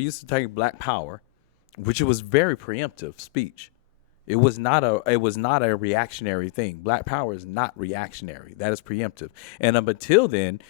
we used to take Black Power, which was very preemptive speech. It was not a reactionary thing. Black Power is not reactionary. That is preemptive. And up until then,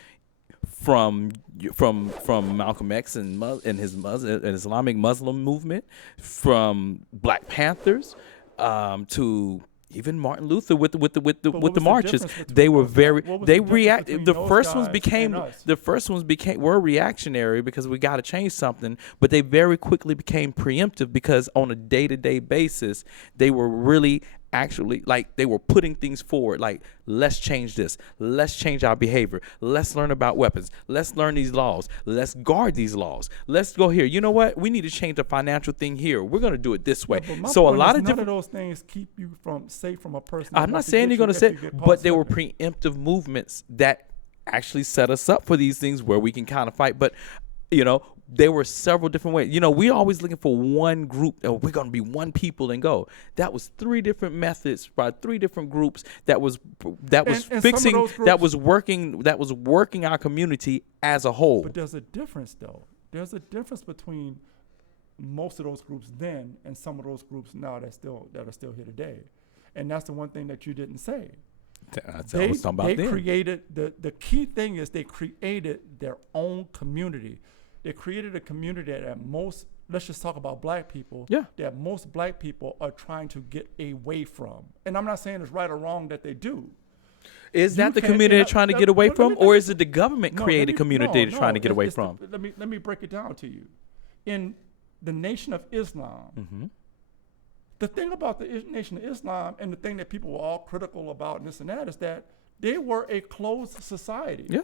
from Malcolm X and his Islamic Muslim movement, from Black Panthers, to even Martin Luther with the marches, they were reacted. The first ones were reactionary because we got to change something, but they very quickly became preemptive because on a day-to-day basis, they were really actually, like, they were putting things forward, like, let's change this, let's change our behavior, let's learn about weapons, let's learn these laws, let's guard these laws, let's go here, you know what, we need to change the financial thing here, we're going to do it this way. So a lot of none of those things keep you safe from a person. I'm not saying you're going to say, but there were preemptive movements that actually set us up for these things where we can kind of fight. But there were several different ways. We always looking for one group. We're going to be one people and go. That was 3 different methods by 3 different groups that was fixing, groups, that was working our community as a whole. But there's a difference, though. There's a difference between most of those groups then and some of those groups now that are still here today. And that's the one thing that you didn't say. Created the key thing is they created their own community. They created a community that let's just talk about Black people, that most Black people are trying to get away from. And I'm not saying it's right or wrong that they do. Is that the community they're trying to get away from, or is it the government created community they're trying to get away from? Let me break it down to you. In the Nation of Islam, the thing about the Nation of Islam and the thing that people were all critical about and this and that is that they were a closed society. Yeah.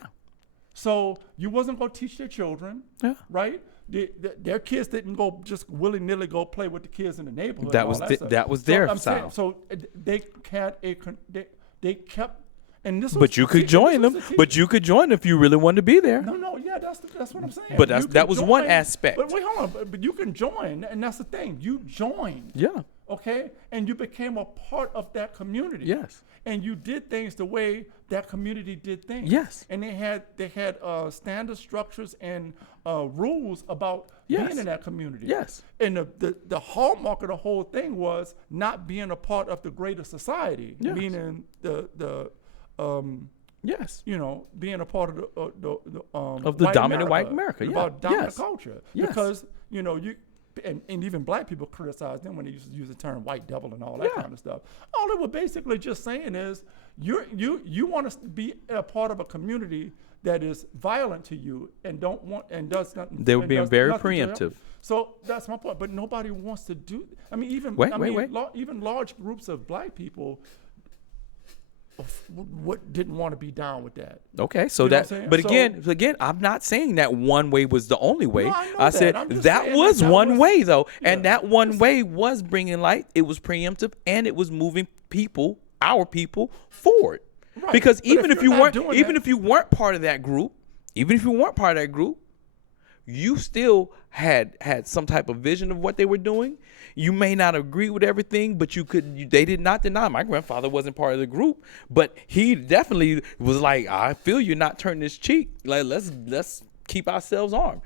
So you wasn't going to teach their children, right? Their kids didn't go just willy-nilly go play with the kids in the neighborhood. That was their style. So they had they kept. And this but you could join them. But you could join if you really wanted to be there. No, yeah, that's what I'm saying. But that was one aspect. But wait, hold on. But you can join, and that's the thing. You joined. Yeah. Okay, and you became a part of that community. Yes. And you did things the way that community did things. Yes. And they had standard structures and rules about being in that community. Yes. And the hallmark of the whole thing was not being a part of the greater society, meaning being a part of the dominant white America, about dominant culture, because and even Black people criticize them when they used to use the term white devil and all that kind of stuff. All they were basically just saying is you want to be a part of a community that is violent to you and does nothing. They were being very preemptive. So that's my point. But nobody wants to do. I mean, even even large groups of Black people didn't want to be down with that. Okay, so again, I'm not saying that one way was the only way. No, I said that was one way though, and that one way was bringing light. It was preemptive, and it was moving our people forward. Right. Because even if you weren't part of that group, you still had some type of vision of what they were doing. You may not agree with everything, but they did not deny. My grandfather wasn't part of the group, but he definitely was like, I feel you're not turning this cheek. Like, let's keep ourselves armed.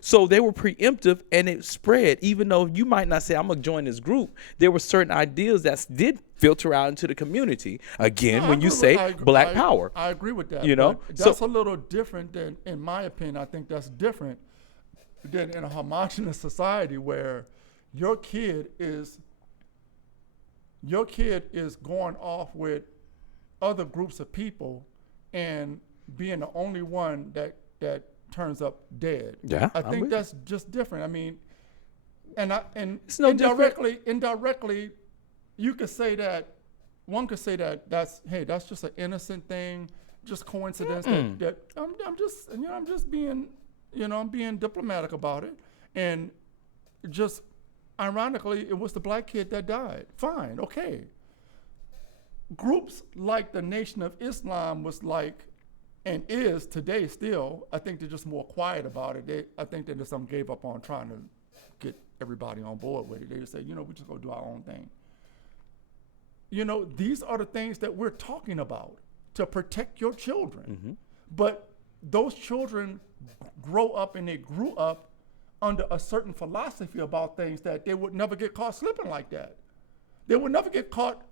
So they were preemptive, and it spread. Even though you might not say, I'm going to join this group, there were certain ideas that did filter out into the community. Again, when you say Black Power. I agree with that. That's a little different than, in my opinion, I think that's different than in a homogenous society where your kid is going off with other groups of people and being the only one that turns up dead. Yeah, I think that's just different. I mean, and indirectly, you could say that one could say that that's just an innocent thing, just coincidence that I'm just being I'm being diplomatic about it, and just ironically, it was the Black kid that died. Fine, okay. Groups like the Nation of Islam was like, and is today still, I think they're just more quiet about it. I think they just gave up on trying to get everybody on board with it. They just say, we're just going to do our own thing. These are the things that we're talking about to protect your children. Mm-hmm. But those children grow up and they grew up under a certain philosophy about things that they would never get caught slipping like that. They would never get caught.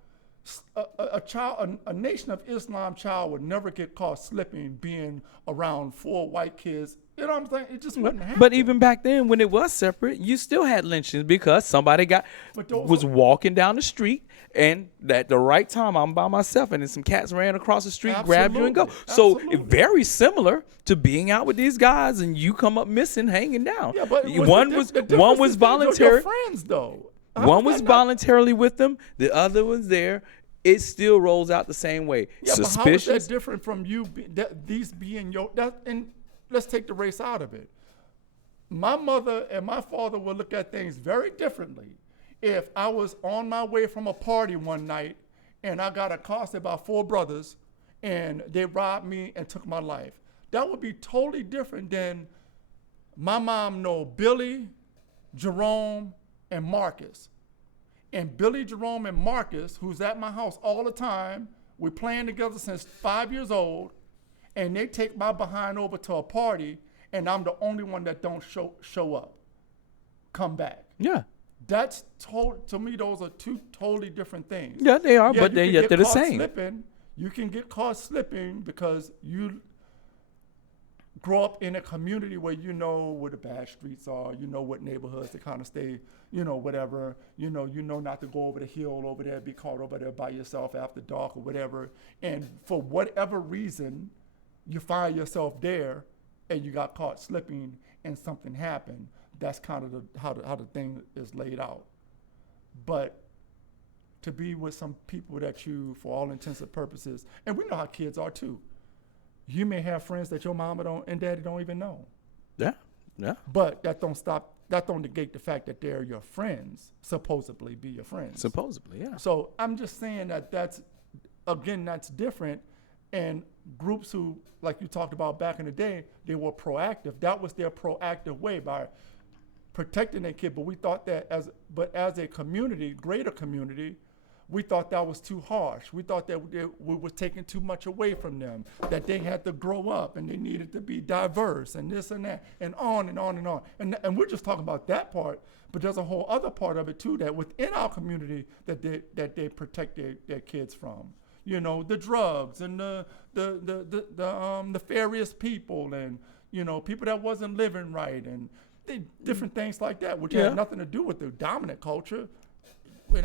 A Nation of Islam child would never get caught slipping being around 4 white kids. You know what I'm saying? It just wouldn't happen. But even back then, when it was separate, you still had lynchings because somebody was walking down the street, and at the right time, I'm by myself, and then some cats ran across the street, grabbed you, and go. So very similar to being out with these guys, and you come up missing, hanging down. Yeah, but one was voluntary. Your friends, though. One was voluntarily with them. The other was there. It still rolls out the same way. Yeah, Suspicious. But how is that different from you? These being your and let's take the race out of it. My mother and my father will look at things very differently. If I was on my way from a party one night and I got accosted by 4 brothers and they robbed me and took my life, that would be totally different than my mom know Billy, Jerome, and Marcus. And Billy, Jerome, and Marcus, who's at my house all the time, we're playing together since 5 years old, and they take my behind over to a party, and I'm the only one that don't show up, come back. Yeah. That's to me, those are 2 totally different things. Yeah, they are, but they're the same. You can get caught slipping because you grow up in a community where you know where the bad streets are, you know what neighborhoods to kind of stay, whatever, you know not to go over the hill over there, be caught over there by yourself after dark or whatever. And for whatever reason, you find yourself there and you got caught slipping and something happened. That's kind of how the thing is laid out. But to be with some people that you, for all intents and purposes, and we know how kids are too. You may have friends that your mama and daddy don't even know. Yeah, yeah. But that don't negate the fact that they're your friends, supposedly be your friends. Supposedly, yeah. So I'm just saying that's different. And groups who, like you talked about back in the day, they were proactive. That was their proactive way by protecting their kid. But we thought that as a community, greater community, we thought that was too harsh. We thought that we were taking too much away from them, that they had to grow up and they needed to be diverse and this and that and on and on and on. And we're just talking about that part, but there's a whole other part of it too that within our community that they protect their kids from. The drugs and the nefarious people and, people that wasn't living right and different things like that, which had nothing to do with the dominant culture.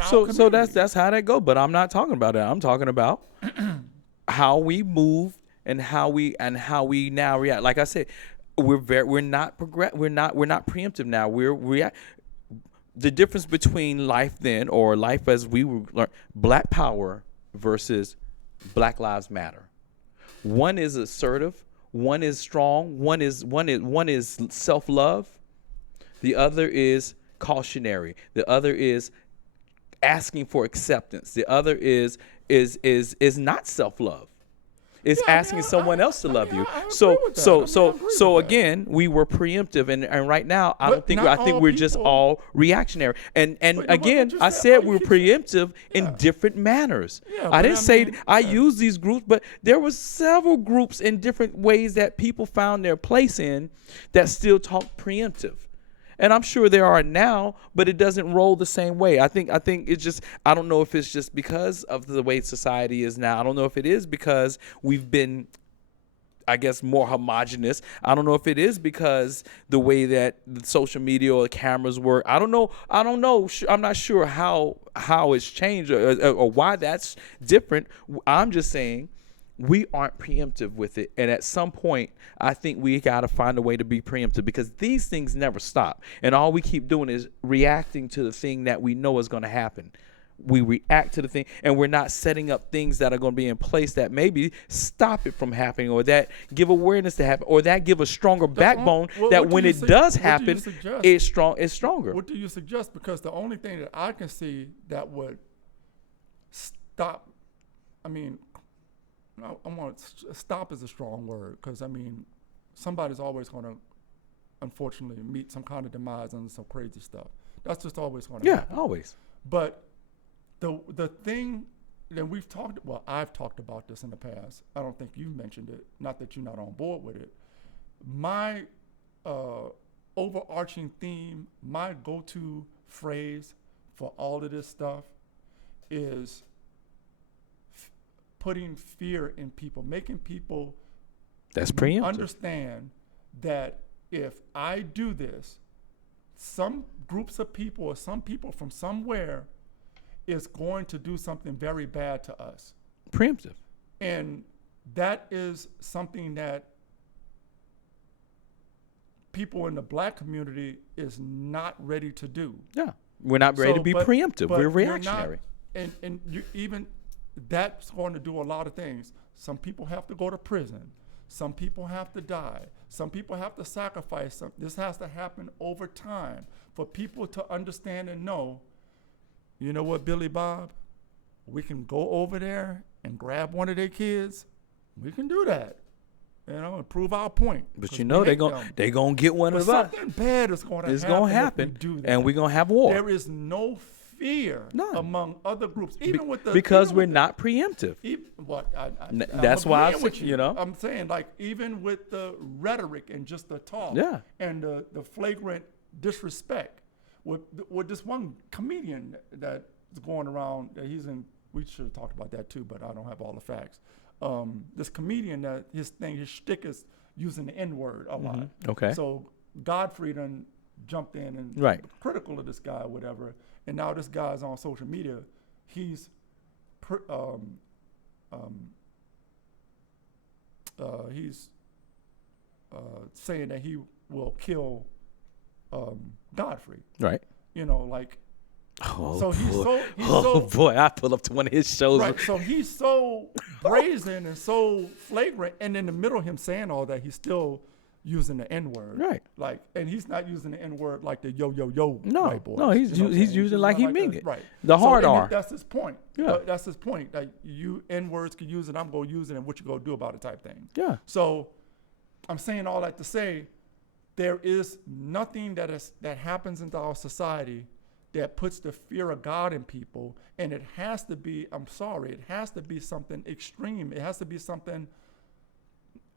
So that's how that go. But I'm not talking about that. I'm talking about how we move and how we now react. Like I said, we're not preemptive now. We're react. The difference between life then or life as we learn, Black Power versus Black Lives Matter. One is assertive. One is strong. One is self-love. The other is cautionary. The other is asking for acceptance. The other is not self-love. It's asking someone else to love you. So again, we were preemptive, and right now I think we're just all reactionary. And again, I said we were preemptive in different manners. I didn't say I use these groups, but there were several groups in different ways that people found their place in that still talk preemptive. And I'm sure there are now, but it doesn't roll the same way. I think it's just, I don't know if it's just because of the way society is now. I don't know if it is because we've been, I guess, more homogenous. I don't know if it is because the way that the social media or the cameras work. I don't know. I'm not sure how it's changed or why that's different. I'm just saying we aren't preemptive with it. And at some point, I think we got to find a way to be preemptive because these things never stop. And all we keep doing is reacting to the thing that we know is going to happen. We react to the thing, and we're not setting up things that are going to be in place that maybe stop it from happening, or that give awareness to happen, or that give a stronger backbone that when it does happen, it's stronger. What do you suggest? Because the only thing that I can see that would stop, stop is a strong word, because somebody's always going to, unfortunately, meet some kind of demise and some crazy stuff. That's just always going to happen. Yeah, always. But the thing that I've talked about this in the past. I don't think you mentioned it. Not that you're not on board with it. My overarching theme, my go-to phrase for all of this stuff is putting fear in people, making people That's preemptive. understand that if I do this, some groups of people or some people from somewhere is going to do something very bad to us. Preemptive. And that is something that people in the black community is not ready to do. Yeah. We're not ready to be but- preemptive. but We're you're not- reactionary. and you even that's going to do a lot of things. Some people have to go to prison. Some people have to die. Some people have to sacrifice. This has to happen over time for people to understand and know, you know what, Billy Bob? We can go over there and grab one of their kids. We can do that, you know, and prove our point. But 'Cause you we know hate them. they gonna get one But of us. something bad is going to It's happen. gonna happen, if we do that. and we're gonna have war. There is no fear None. among other groups, even with the because even we're with the- not preemptive. even, I'm that's why I agreeing with said, you know. I'm saying, like, even with the rhetoric and just the talk, Yeah. and the flagrant disrespect, with this one comedian that's going around, that he's in. We should have talked about that too, but I don't have all the facts. This comedian that his shtick is using the N-word a lot. Okay. So Godfrey done jumped in and Right. critical of this guy or whatever, and now this guy's on social media. He's saying that he will kill Godfrey. Right. You know, like, Oh, so boy. he's oh so boy, I pull up to one of his shows. right. So he's so brazen and so flagrant, and in the middle of him saying all that, he's still using the N-word. Right. Like, and he's not using the N-word like the yo No, white boys. no, he's you know what I'm he's saying? using like he mean the- it. Right. The hard and R. that's his point. Yeah. But that's his point. Like, you N-words can use it, I'm gonna use it, and what you gonna do about it type thing. Yeah. So I'm saying all that to say there is nothing that happens in our society that puts the fear of God in people, and it has to be, I'm sorry, it has to be something extreme. It has to be something,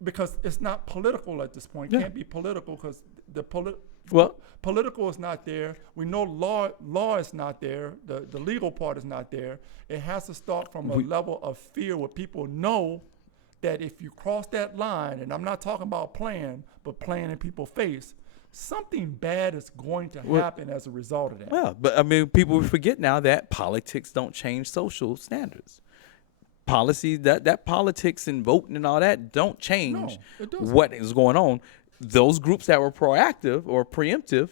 because it's not political at this point. It Yeah. can't be political because the Well, political is not there. We know law is not there. The legal part is not there. It has to start from a level of fear where people know that if you cross that line, and I'm not talking about playing, but playing in people's face, something bad is going to happen as a result of that. well, but I mean, people forget now that politics don't change social standards. Policy that politics and voting and all that don't change it doesn't. what is going on. Those groups that were proactive or preemptive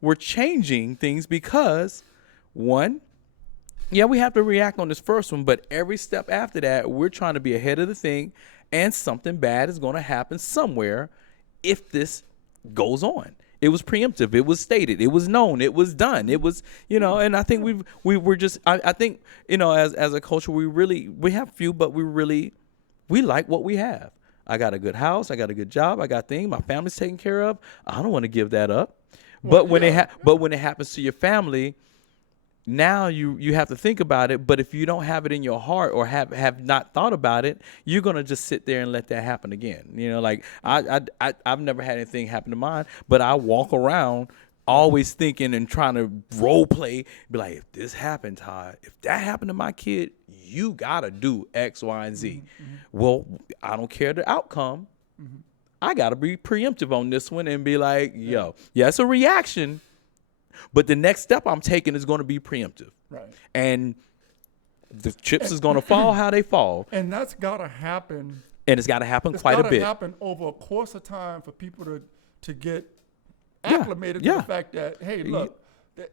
were changing things because, one, yeah, we have to react on this first one, but every step after that, we're trying to be ahead of the thing, and something bad is going to happen somewhere if this goes on. It was preemptive. It was stated. It was known. It was done. It was, you know, and I think we were just, I think, you know, as a culture, we have few, but we like what we have. I got a good house. I got a good job. I got things. My family's taken care of. I don't want to give that up. But when it happens to your family, now you have to think about it. But if you don't have it in your heart or have not thought about it, you're gonna just sit there and let that happen again. You know, like I've never had anything happen to mine, but I walk around always thinking and trying to role play, be like, if this happened, Todd, if that happened to my kid, you gotta do X, Y, and Z. Well, I don't care the outcome. I gotta be preemptive on this one and be like, yo, yeah, it's a reaction. But the next step I'm taking is going to be preemptive. Right. And the chips is going to fall how they fall. And that's got to happen. And it's got to happen It's quite a got bit. to happen over a course of time for people to get acclimated to the fact that, hey, look,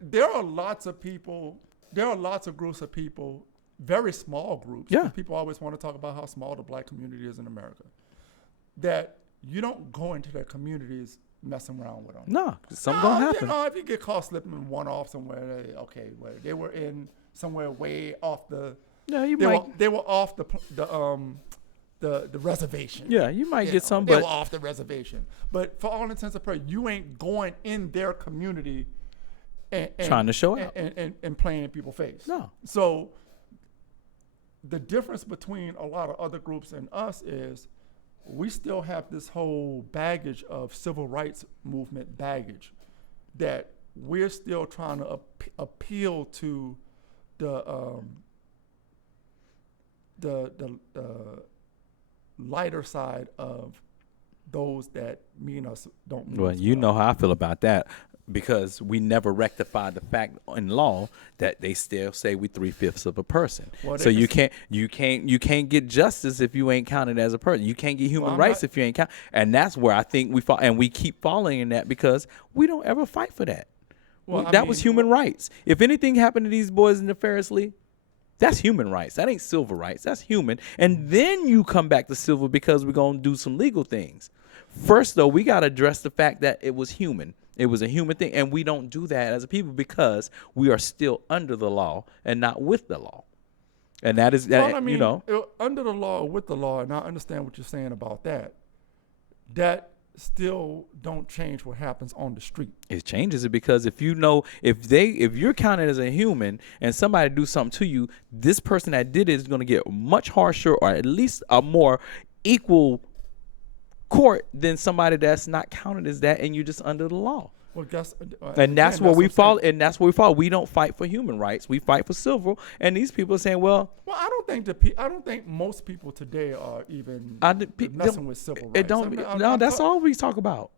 there are lots of people, there are lots of groups of people, very small groups. Yeah. People always want to talk about how small the black community is in America. That you don't go into their communities messing around with them. No, something going to happen. You know, if you get caught slipping one off somewhere, they were in somewhere way off the. Yeah, They were off the reservation. Yeah, you might get some, they but were off the reservation. But for all intents and purposes, you ain't going in their community and trying to show out. and playing in people's face. No. So the difference between a lot of other groups and us is we still have this whole baggage of civil rights movement baggage that we're still trying to appeal to the lighter side of those that mean us don't mean Well, us you well. know how I feel about that, because we never rectified the fact in law that they still say we 3/5 of a person. Well, So they you can't get justice if you ain't counted as a person. You can't get human rights if you ain't count. And that's where I think we fall, and we keep falling in that because we don't ever fight for that. Well, I That was mean, human rights. If anything happened to these boys nefariously, that's human rights. That ain't civil rights. That's human. And then you come back to civil because we're going to do some legal things. First, though, we got to address the fact that it was human. It was a human thing. And we don't do that as a people because we are still under the law and not with the law. And that is, Well, I mean, you know. under the law or with the law, and I understand what you're saying about that, that still don't change what happens on the street. It changes it because if you know, if you're counted as a human and somebody do something to you, this person that did it is going to get much harsher or at least a more equal court than somebody that's not counted as that, and you're just under the law. Well, guess, And that's where we what I'm fall. saying. And that's where we fall. We don't fight for human rights. We fight for civil. And these people are saying, well, Well, I don't think most people today are even messing with civil rights. it don't. That's all we talk about.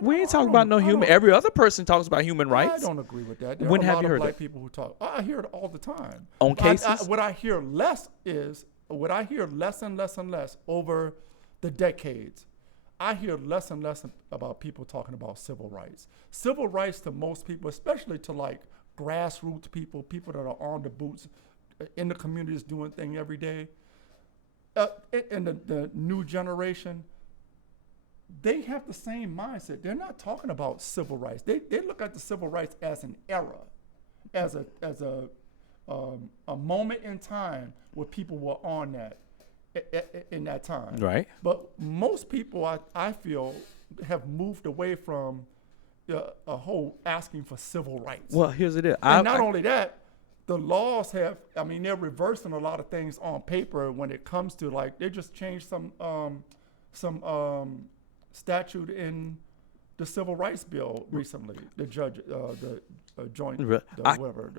We ain't talking I about no don't- I human. don't- Every other person talks about human rights. I don't agree with that. There When are a have lot you of heard black that? people who talk. I hear it all the time. On But cases? what I hear less and less over the decades. I hear less and less about people talking about civil rights. Civil rights to most people, especially to like grassroots people, people that are on the boots in the communities doing things every day. In the new generation, they have the same mindset. They're not talking about civil rights. They look at the civil rights as an era, as a moment in time where people were on that in that time. Right. But most people, I feel, have moved away from a whole asking for civil rights. Well, here's the deal. And not only that, the laws have, I mean, they're reversing a lot of things on paper when it comes to, like, they just changed some statute in the civil rights bill recently. The judge, the joint, whatever.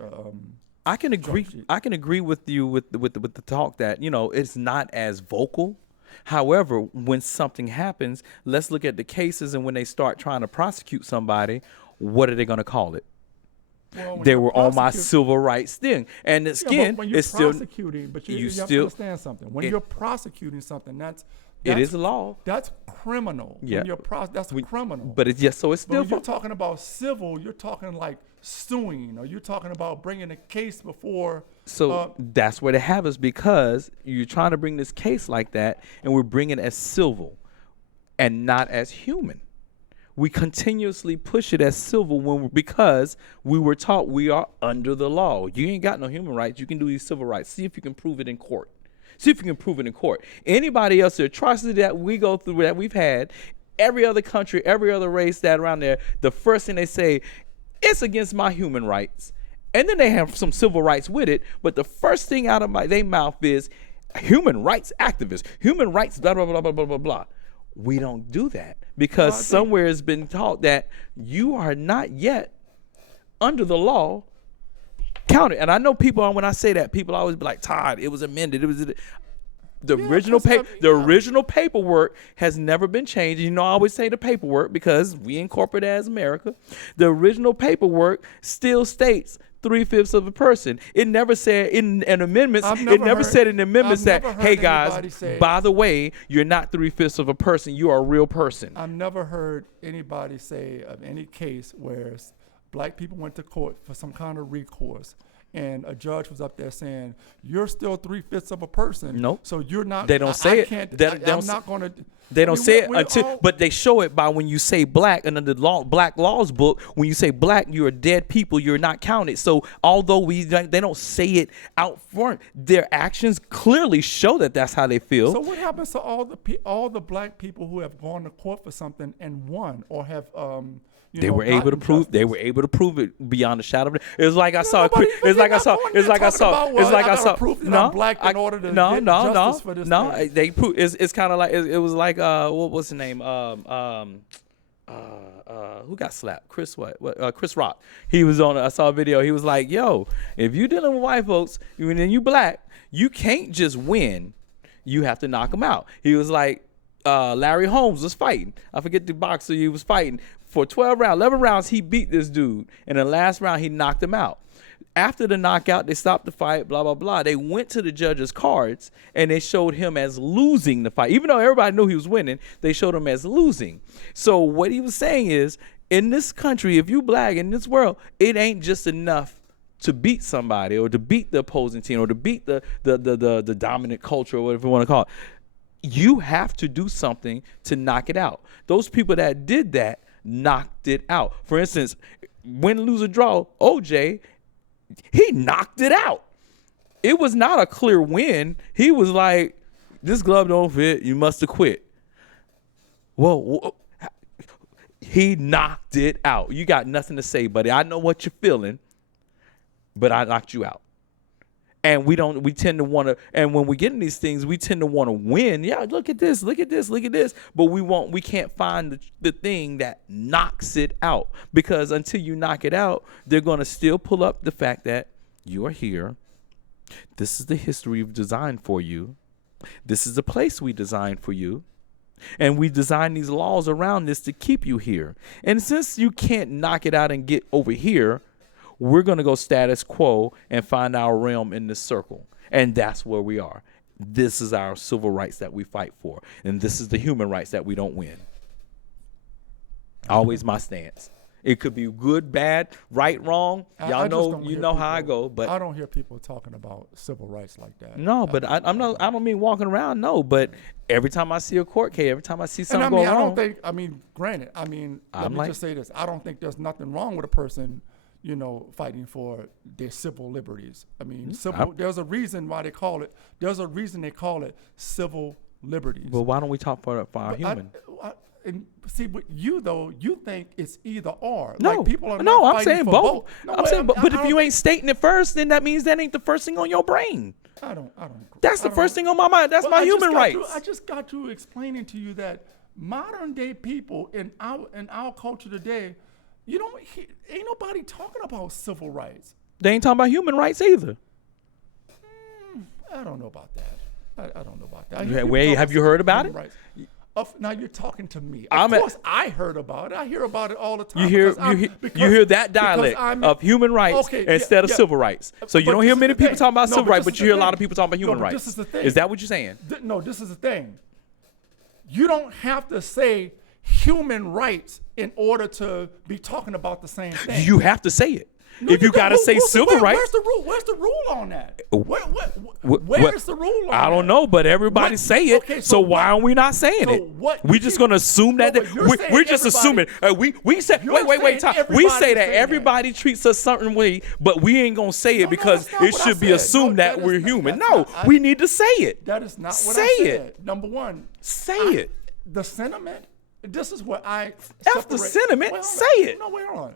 I can agree. sheet. I can agree with you with the talk that, you know, it's not as vocal. However, when something happens, let's look at the cases, and when they start trying to prosecute somebody, what are they going to call it? Well, when They you're were on my prosecute- civil rights thing, and Yeah, again, but when you're it's still prosecuting, but you you have to still- understand something. When it- you're prosecuting something, that's it is a law. That's criminal. Yeah. When you're that's criminal. But it's just so it's But still when you're talking about civil, you're talking like suing, or you're talking about bringing a case before. So that's where they have us, because you're trying to bring this case like that, and we're bringing it as civil and not as human. We continuously push it as civil because we were taught we are under the law. You ain't got no human rights. You can do these civil rights. See if you can prove it in court. See if you can prove it in court. Anybody else, the atrocity that we go through, that we've had, every other country, every other race that around there, the first thing they say, it's against my human rights. And then they have some civil rights with it, but the first thing out of their mouth is human rights activists, human rights, blah, blah, blah, blah, blah, blah, blah. We don't do that because somewhere it's been taught that you are not yet under the law counted. And I know people, when I say that, people always be like, Todd, it was amended. It was the original original paperwork has never been changed. You know, I always say the paperwork because we incorporate it as America. The original paperwork still states 3/5 of a person. It never said in amendments. It never said in amendments that, hey guys, by the way, you're not 3/5 of a person. You are a real person. I've never heard anybody say of any case where black people went to court for some kind of recourse, and a judge was up there saying, "You're still 3/5 of a person." Nope. So you're not. They don't say it. I'm not going to. They don't say it until, but they show it by when you say black, and in the black laws book, when you say black, you're a dead people, you're not counted. So although they don't say it out front, their actions clearly show that that's how they feel. So what happens to all the black people who have gone to court for something and won, or have They were able to prove. They were able to prove it beyond a shadow of it. It was like I saw. It's like I saw. It's like I saw. It's like I saw. No, black in order to no, get no, justice for this no. thing. They prove. It's kind of like it was like what's the name? Who got slapped? Chris what? Chris Rock. He was on. I saw a video. He was like, "Yo, if you dealing with white folks and then you black, you can't just win. You have to knock them out." He was like, Larry Holmes was fighting. I forget the boxer he was fighting. For 12 rounds, 11 rounds, he beat this dude. And the last round, he knocked him out. After the knockout, they stopped the fight, blah, blah, blah. They went to the judges' cards, and they showed him as losing the fight. Even though everybody knew he was winning, they showed him as losing. So what he was saying is, in this country, if you black in this world, it ain't just enough to beat somebody or to beat the opposing team or to beat the dominant culture or whatever you want to call it. You have to do something to knock it out. Those people that did that knocked it out. For instance, win, lose, or draw, OJ, he knocked it out. It was not a clear win. He was like, this glove don't fit. You must have quit. Well, he knocked it out. You got nothing to say, buddy. I know what you're feeling, but I knocked you out. And we tend to want to, and when we get in these things, we tend to want to win. Yeah, look at this, look at this, look at this. But we can't find the thing that knocks it out. Because until you knock it out, they're going to still pull up the fact that you are here. This is the history we've designed for you. This is the place we designed for you. And we designed these laws around this to keep you here. And since you can't knock it out and get over here, we're going to go status quo and find our realm in this circle. And that's where we are. This is our civil rights that we fight for. And this is the human rights that we don't win. Always my stance. It could be good, bad, right, wrong. Y'all know, you know how I go. But I don't hear people talking about civil rights like that. No, but I don't mean walking around. No, but every time I see a court case, every time I see something go wrong. Granted, let me just say this. I don't think there's nothing wrong with a person, fighting for their civil liberties. There's a reason why they call it. There's a reason they call it civil liberties. Well, why don't we talk for our human? See, but you think it's either or. No, like people are not I'm saying for both. No, I'm saying, but if you ain't stating it first, then that means that ain't the first thing on your brain. I don't. That's the first thing on my mind. That's my human rights. I just got to explaining to you that modern day people in our culture today, ain't nobody talking about civil rights. They ain't talking about human rights either. I don't know about that. I don't know about that. Have you heard about it? Rights. Now you're talking to me. Of course, I heard about it. I hear about it all the time. You hear that dialect of human rights instead of civil rights. So you don't hear many people talking about civil rights, but you hear a lot of people talking about human rights. This is the thing. Is that what you're saying? No, this is the thing. You don't have to say human rights in order to be talking about the same thing. You have to say it. No, if you got to say civil rights. Where's the rule? Where's the rule on that? Where's the rule on that? I don't know, but everybody say it. Okay, so why are we not saying it? We just going to assume that. We're just assuming. We say, wait, Tom. We say that everybody treats us certain way, but we ain't going to say it because it should be assumed that we're human. No, we need to say it. That is not what I said. Number one. Say it. The sentiment. This is what I separate. F the sentiment. Say it. No, wait on.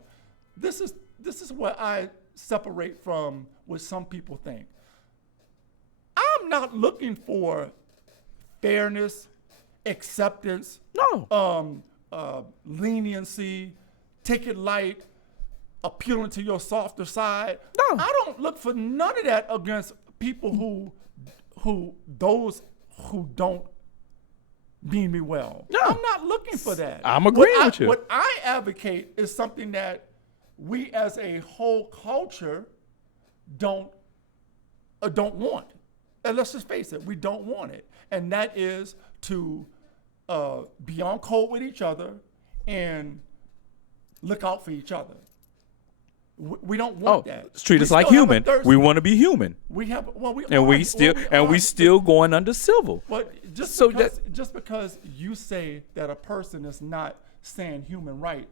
This is what I separate from what some people think. I'm not looking for fairness, acceptance, leniency, take it light, appealing to your softer side. No. I don't look for none of that against people who don't mean me well. No. I'm not looking for that. I'm agreeing with you. What I advocate is something that we as a whole culture don't want. And let's just face it, we don't want it. And that is to be on code with each other and look out for each other. We don't want that. Treat us like human. We want to be human. We still going under civil. But just because you say that a person is not saying human right,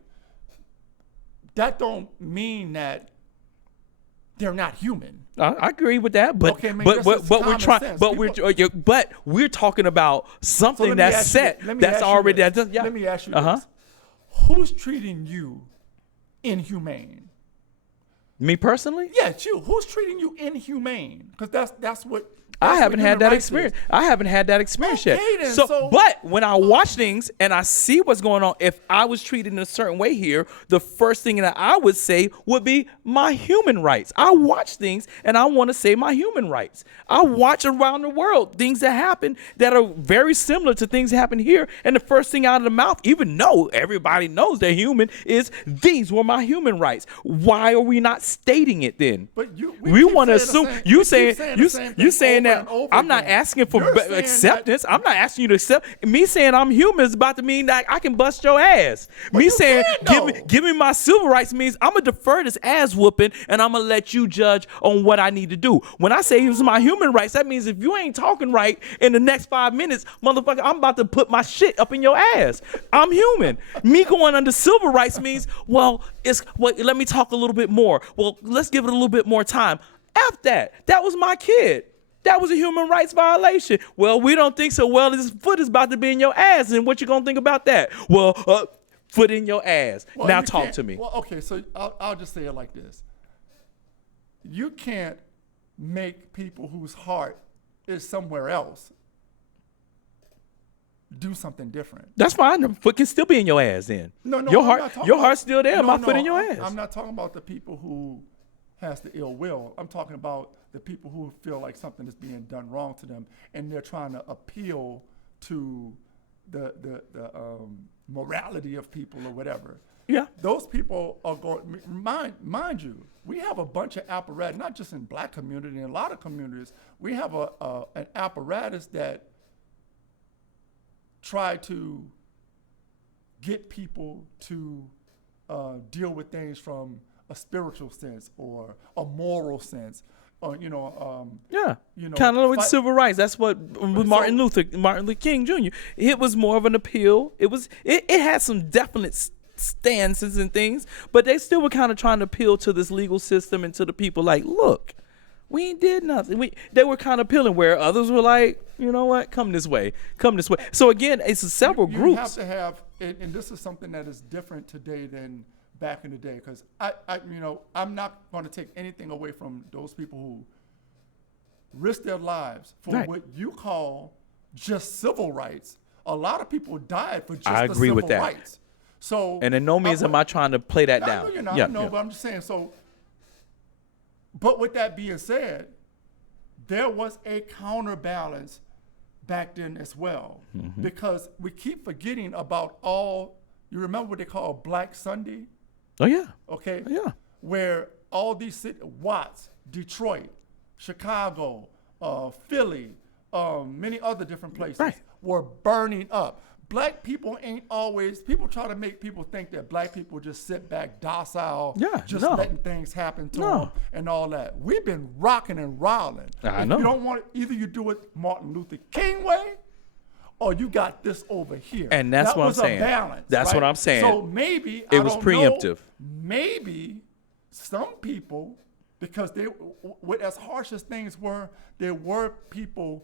that don't mean that they're not human. I agree with that, but we're talking about something that's set. That's already that. Let me ask you this: who's treating you inhumane? Me personally? Yeah, it's you. Who's treating you inhumane? Because that's what. I That's haven't what had human that rights experience. is. I haven't had that experience Okay, yet. then, So, so- but when I watch things and I see what's going on, if I was treated in a certain way here, the first thing that I would say would be my human rights. I watch things and I want to say my human rights. I watch around the world things that happen that are very similar to things that happen here. And the first thing out of the mouth, even though everybody knows they're human, is these were my human rights. Why are we not stating it then? But we keep want to saying assume the same- you we keep saying saying you the same you thing saying over that and over I'm not again. asking for You're saying acceptance. I'm not asking you to accept. Me saying I'm human is about to mean that I can bust your ass. Me you saying can, though. give me my civil rights means I'm gonna defer this ass whooping and I'm gonna let you judge on what I need to do. When I say use my human rights, that means if you ain't talking right in the next 5 minutes, motherfucker, I'm about to put my shit up in your ass. I'm human. Me going under civil rights means, well, let me talk a little bit more. Well, let's give it a little bit more time. F that. That was my kid. That was a human rights violation. Well, we don't think so. Well, this foot is about to be in your ass, and what you gonna think about that? Well, foot in your ass. Well, now you talk can't- to me. Well, okay, so I'll just say it like this. You can't make people whose heart is somewhere else do something different. That's fine. The foot can still be in your ass then. No, your I'm heart, not talking your about- heart's still there. No, My foot in your ass. I'm not talking about the people who has the ill will. I'm talking about the people who feel like something is being done wrong to them, and they're trying to appeal to the morality of people or whatever. Yeah. Those people are going. Mind you, we have a bunch of apparatus, not just in black community, in a lot of communities. We have an apparatus that try to get people to deal with things from a spiritual sense or a moral sense, or Yeah, you know, kind of with fight- civil rights. That's what with Martin Luther King Jr. It was more of an appeal. It had some definite stances and things, but they still were kind of trying to appeal to this legal system and to the people. Like, look, we ain't did nothing. They were kind of appealing, where others were like, you know what, come this way. So again, it's several you groups. have to have, and this is something that is different today than back in the day, because I'm not going to take anything away from those people who risk their lives for Right. what you call just civil rights. A lot of people died for just I the agree civil with that. rights. So, And in no means am I trying to play that I down. know you're not, Yeah, I know, yeah. but I'm just saying. So, but with that being said, there was a counterbalance back then as well, Mm-hmm. because we keep forgetting about all. You remember what they call Black Sunday? Oh yeah, Okay. yeah. Where all these cities, Watts, Detroit, Chicago, Philly, many other different places Right. were burning up. Black people ain't always, people try to make people think that black people just sit back docile, Yeah, just no. letting things happen to No. them and all that. We've been rocking and rolling. I If know. you don't want it, either you do it Martin Luther King way, or you got this over here. And that's that what I'm was saying. A balance, That's right? what I'm saying. So maybe It I was don't preemptive. know, maybe some people, because as harsh as things were, there were people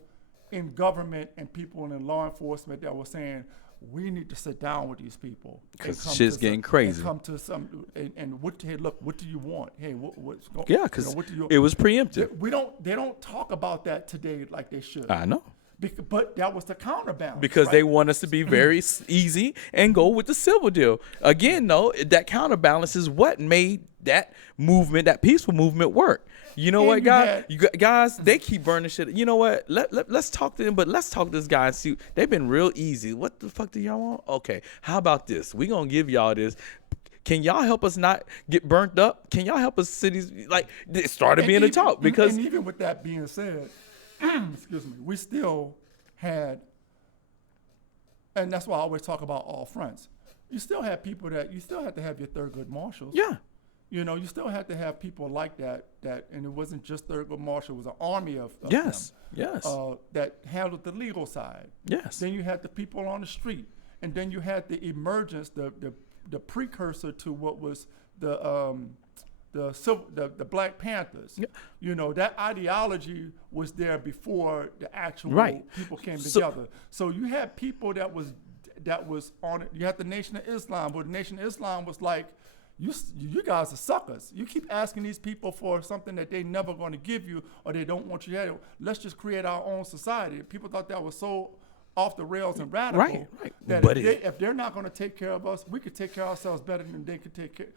in government and people in law enforcement that were saying, we need to sit down with these people. and 'Cause come shit's to getting some- crazy. And come to some, and hey, look, what do you want? Hey, what's going? Yeah, because what do you? it was preemptive. They don't talk about that today like they should. I know. But that was the counterbalance. Because right? they want us to be very easy and go with the civil deal. Again, though, that counterbalance is what made that movement, that peaceful movement, work. You know And what, you guys? had- Guys, they keep burning shit. You know what? Let's talk to them, but let's talk to this guy and see. They've been real easy. What the fuck do y'all want? Okay, how about this? We gonna give y'all this. Can y'all help us not get burnt up? Can y'all help us cities like it started And being a even- talk because and even with that being said, excuse me, we still had, and that's why I always talk about all fronts. You still had people that you still had to have your Thurgood marshals. yeah, You know, you still had to have people like that, and it wasn't just Thurgood Marshall, it was an army of yes, them, yes, that handled the legal side. yes. Then you had the people on the street, and then you had the emergence, the precursor to what was the Black Panthers. Yeah. You know, that ideology was there before the actual Right. people came So- together. So you had people that was on it. You had the Nation of Islam, but the Nation of Islam was like, you guys are suckers. You keep asking these people for something that they never going to give you, or they don't want you to have. Let's just create our own society. People thought that was so off the rails and radical, Right. that But if they're not going to take care of us, we could take care of ourselves better than they could take care.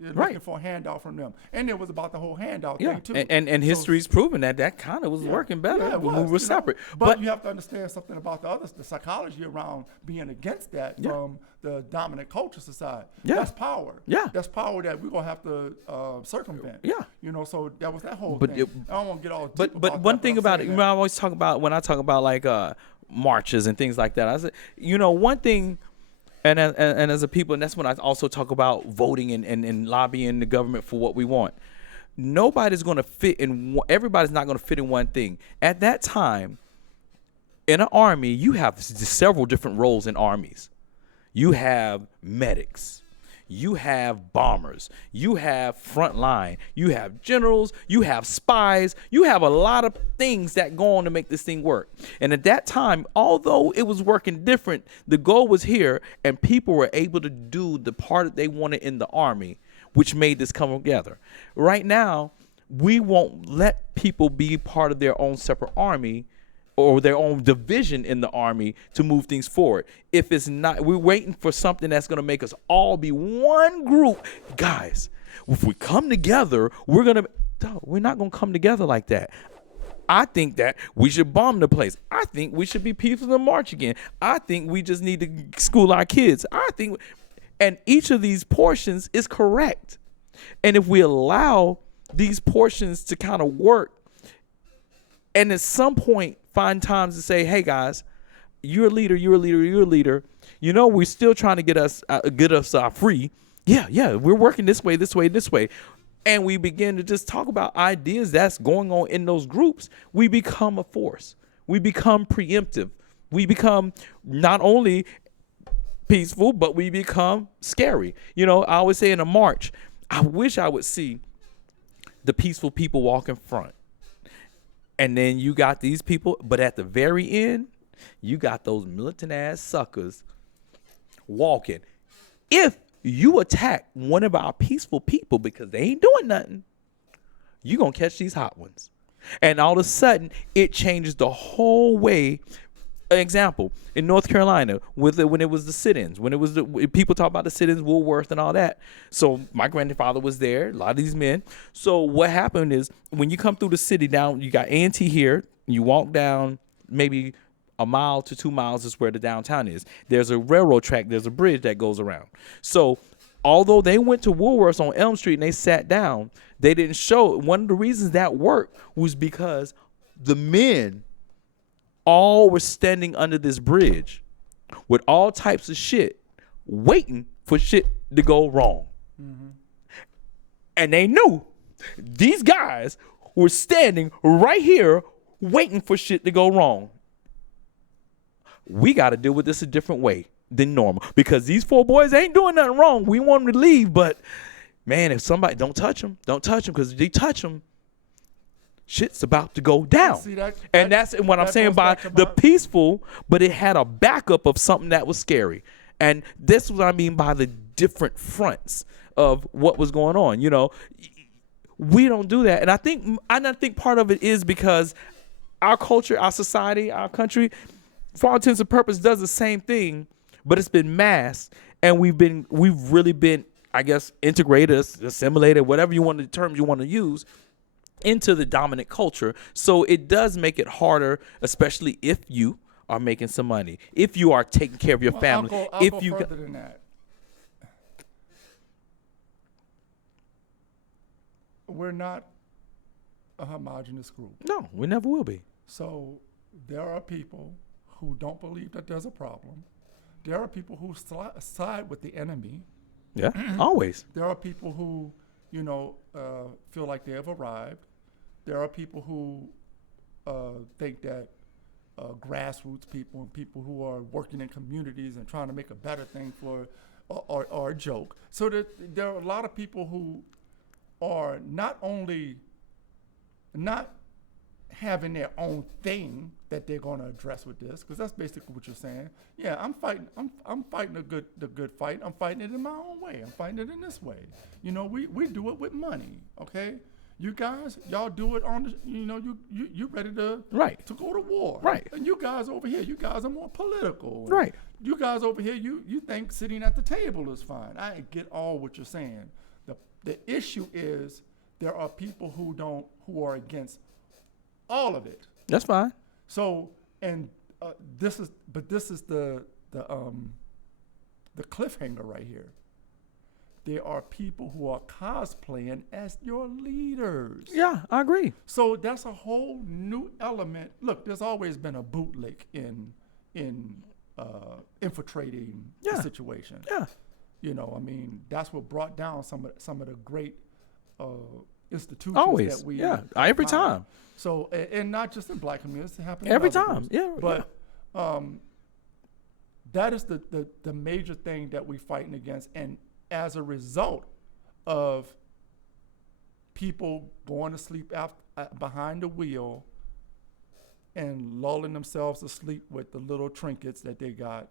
They're Right. looking for a handout from them, and it was about the whole handout Yeah, thing too. and history's proven that kind of was working better Yeah, it when we was, were you know. separate. But you have to understand something about the psychology around being against that Yeah. from the dominant culture society. Yeah. That's power. Yeah. That's power that we're gonna have to circumvent. Yeah. You know, so that was that whole But thing. it- I don't want to get all deep But about one that, thing I'm about it, saying you that- know, I always talk about when I talk about like marches and things like that. I said, you know, one thing, and as a people, and that's when I also talk about voting and lobbying the government for what we want. Nobody's going to fit in. Everybody's not going to fit in one thing. At that time, in an army, you have several different roles in armies. You have medics. You have bombers. You have front line. You have generals. You have spies. You have a lot of things that go on to make this thing work. And at that time, although it was working different, the goal was here, and people were able to do the part that they wanted in the army, which made this come together. Right now, we won't let people be part of their own separate army or their own division in the army to move things forward. If it's not, we're waiting for something that's going to make us all be one group. Guys, if we come together, we're not going to come together like that. I think that we should bomb the place. I think we should be people in march again. I think we just need to school our kids. And each of these portions is correct. And if we allow these portions to kind of work, and at some point find times to say, hey guys, you're a leader, you're a leader, you're a leader. You know, we're still trying to get us free. Yeah, we're working this way, this way, this way. And we begin to just talk about ideas that's going on in those groups. We become a force. We become preemptive. We become not only peaceful, but we become scary. You know, I always say in a march, I wish I would see the peaceful people walk in front. And then you got these people, but at the very end, you got those militant ass suckers walking. If you attack one of our peaceful people because they ain't doing nothing, you're going to catch these hot ones. And all of a sudden, it changes the whole way. An example, in North Carolina, when it was the sit-ins, people talk about the sit-ins, Woolworth and all that. So my grandfather was there, a lot of these men. So what happened is when you come through the city down, you got A&T here, you walk down maybe a mile to 2 miles is where the downtown is. There's a railroad track, there's a bridge that goes around. So although they went to Woolworth's on Elm Street and they sat down, they didn't show. One of the reasons that worked was because the men all were standing under this bridge with all types of shit, waiting for shit to go wrong. Mm-hmm. And they knew these guys were standing right here waiting for shit to go wrong. We got to deal with this a different way than normal because these 4 boys ain't doing nothing wrong. We want them to leave, but man, if somebody don't touch them because if they touch them, shit's about to go down. See, that's what I'm saying by the peaceful, but it had a backup of something that was scary. And this is what I mean by the different fronts of what was going on. You know, we don't do that. And I think part of it is because our culture, our society, our country, for all intents and purposes, does the same thing, but it's been masked, and we've really been, I guess, integrated, assimilated, whatever terms you want to use, into the dominant culture. So it does make it harder, especially if you are making some money, if you are taking care of your family. I'll go further than that. We're not a homogenous group. No, we never will be. So there are people who don't believe that there's a problem. There are people who side with the enemy. Yeah, always. There are people who, feel like they have arrived. There are people who think that grassroots people and people who are working in communities and trying to make a better thing are a joke. So that there are a lot of people who are not only not having their own thing that they're going to address with this, because that's basically what you're saying. Yeah, I'm fighting the good fight. I'm fighting it in my own way. I'm fighting it in this way. You know, we do it with money, okay? You guys, y'all do it on the, you know, you ready to to go to war. Right. And you guys over here, you guys are more political. Right. You guys over here, you think sitting at the table is fine. I get all what you're saying. The issue is there are people who are against all of it. That's fine. So, and this is the cliffhanger right here. There are people who are cosplaying as your leaders. Yeah, I agree. So that's a whole new element. Look, there's always been a bootlick in infiltrating the situation. Yeah. You know, I mean, that's what brought down some of the great institutions Always. that we Every time. So, and not just in black communities, it happens Every in other time. groups. Yeah. But that is the major thing that we're fighting against. And as a result of people going to sleep behind the wheel and lulling themselves to sleep with the little trinkets that they got,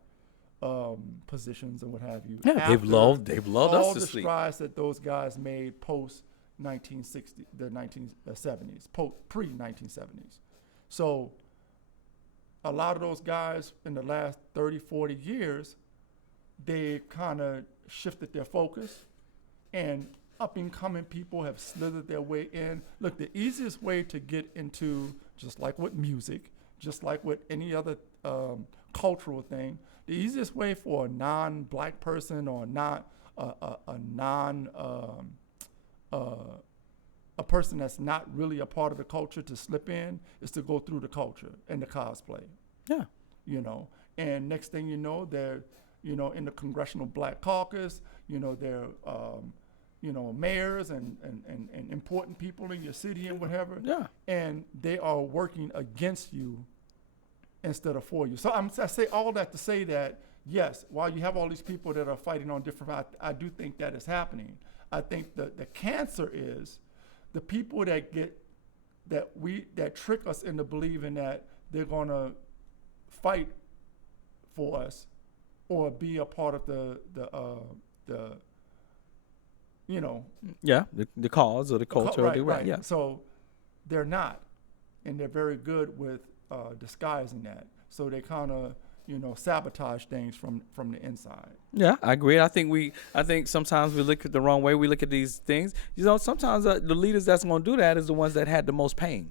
positions and what have you. Yeah, they've lulled us to sleep. All the strides that those guys made post 1960, the 1970s, pre 1970s. So a lot of those guys in the last 30, 40 years, they kind of shifted their focus, and up and coming people have slithered their way in. Look, the easiest way to get into, just like with music, just like with any other cultural thing, the easiest way for a non-black person or a person that's not really a part of the culture to slip in is to go through the culture and the cosplay. Yeah. You know, and next thing you know, they're, you know, in the Congressional Black Caucus, you know, they're, you know, mayors and important people in your city and whatever. Yeah. And they are working against you instead of for you. So I say all that to say that, yes, while you have all these people that are fighting on different, I do think that is happening. I think the cancer is the people that trick us into believing that they're going to fight for us or be a part of the you know. Yeah, the cause or the culture. Right. Yeah. So they're not, and they're very good with disguising that. So they kind of, you know, sabotage things from the inside. Yeah, I agree. I think sometimes we look at the wrong way. We look at these things. You know, sometimes the leaders that's going to do that is the ones that had the most pain.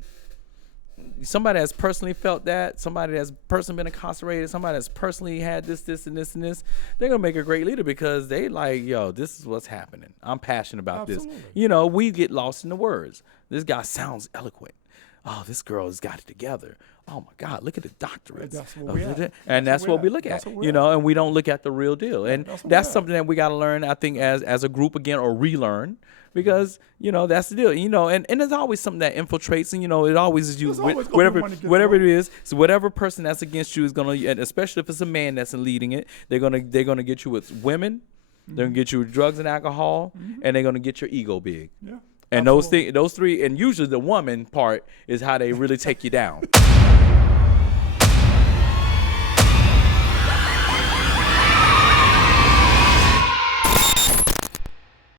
Somebody that's personally felt that, somebody that's personally been incarcerated, somebody that's personally had this, and this, they're going to make a great leader because they like, yo, this is what's happening. I'm passionate about this. You know, we get lost in the words. This guy sounds eloquent. Oh, this girl has got it together. Oh my God, look at the doctorates. That's what we look at. You know, and we don't look at the real deal. And that's something that we got to learn, I think, as a group again, or relearn, because, you know, that's the deal. You know, and there's always something that infiltrates, and, you know, it always is you, whatever it is. So whatever person that's against you is going to, and especially if it's a man that's leading it, they're going to get you with women, they're going to get you with drugs and alcohol, and they're going to get your ego big. Yeah. And those three, and usually the woman part is how they really take you down.